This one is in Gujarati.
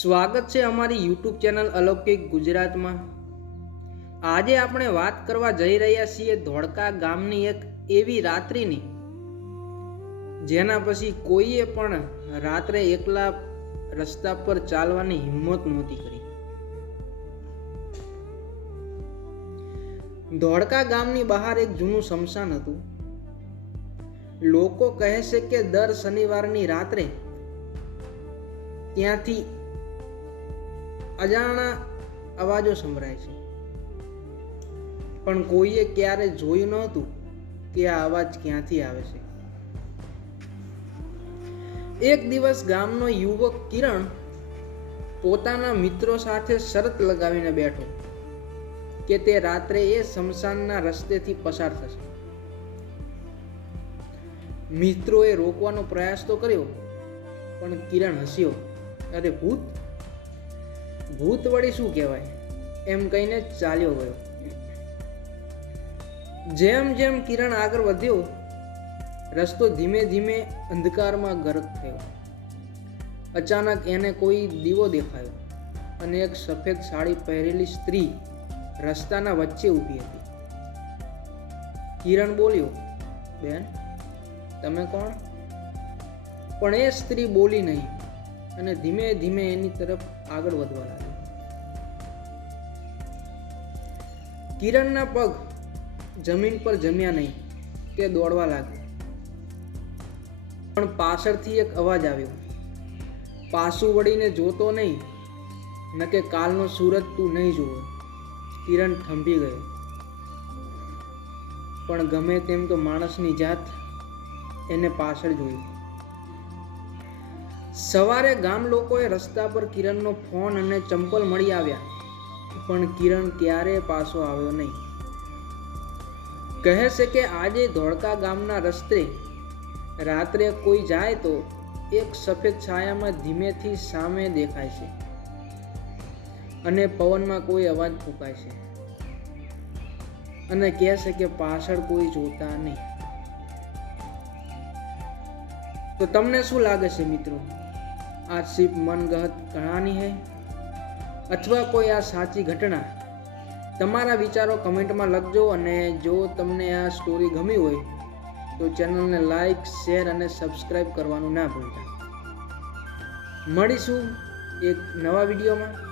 સ્વાગત છે અમારી યુટ્યુબ ચેનલ અલૌકિક ગુજરાતમાં. આજે આપણે વાત કરવા જઈ રહ્યા છીએ ધોળકા ગામની એક એવી રાત્રિની, જેના પછી કોઈએ પણ રાત્રે એકલા રસ્તા પર ચાલવાની હિંમત નહોતી કરી. ધોળકા ગામની બહાર એક જૂનું શમશાન હતું. લોકો કહે છે કે દર શનિવારની રાત્રે ત્યાંથી અજાણા અવાજો સંભળાય છે. પણ કોઈએ ક્યારે જોયું નહોતું કે આ અવાજ ક્યાંથી આવે છે? એક દિવસ ગામનો યુવક કિરણ પોતાના મિત્રો સાથે શરત લગાવીને બેઠો કે તે રાત્રે એ સ્મશાનના રસ્તેથી પસાર થશે. મિત્રોએ રોકવાનો પ્રયાસ તો કર્યો, પણ કિરણ હસ્યો. અરે ભૂત! ભૂત વળી શું કહેવાય? એમ કહીને ચાલ્યો ગયો. જેમ જેમ કિરણ આગળ વધ્યો, રસ્તો ધીમે ધીમે અંધકારમાં ગરક થયો. અચાનક એને કોઈ દીવો દેખાયો અને એક સફેદ સાડી પહેરેલી સ્ત્રી રસ્તાના વચ્ચે ઊભી હતી. કિરણ બોલ્યો, બેન, તમે કોણ? પણ એ સ્ત્રી બોલી નહીં. અને ધીમે ધીમે એની તરફ આગળ વધવા લાગ્યો. કિરણના પગ જમીન પર જમ્યા નહીં, તે દોડવા લાગ્યો. પણ પાછળથી એક અવાજ આવ્યો. પાછું વળીને જોતો નહીં કે કાલનો સૂરજ તું નહીં જુઓ કિરણ થંભી ગયો. પણ ગમે તેમ તો માણસની જાત એને પાછળ જોઈ. સવારે ગામ લોકોએ રસ્તા પર કિરણનો ફોન અને ચંપલ મળી આવ્યા. પણ કિરણ ક્યારેય પાછો આવ્યો નહીં. કહે છે કે આજે ધોળકા ગામના રસ્તે રાત્રે કોઈ જાય તો એક સફેદ છાયામાં ધીમેથી સામે દેખાય છે અને પવનમાં કોઈ અવાજ ફૂંકાય છે. અને કહે છે કે પાછળ કોઈ જોતા નહીં. તો તમને શું લાગે છે મિત્રો? આ સિર્ફ મનગહત કહાની હૈ? અથવા કોઈ આ સાચી ઘટના? તમારા વિચારો કમેન્ટમાં લખજો અને જો તમને આ સ્ટોરી ગમી હોય, તો ચેનલને લાઈક શેર અને સબસ્ક્રાઈબ કરવાનું ના ભૂલતા. મળીશું એક નવા વિડીયોમાં.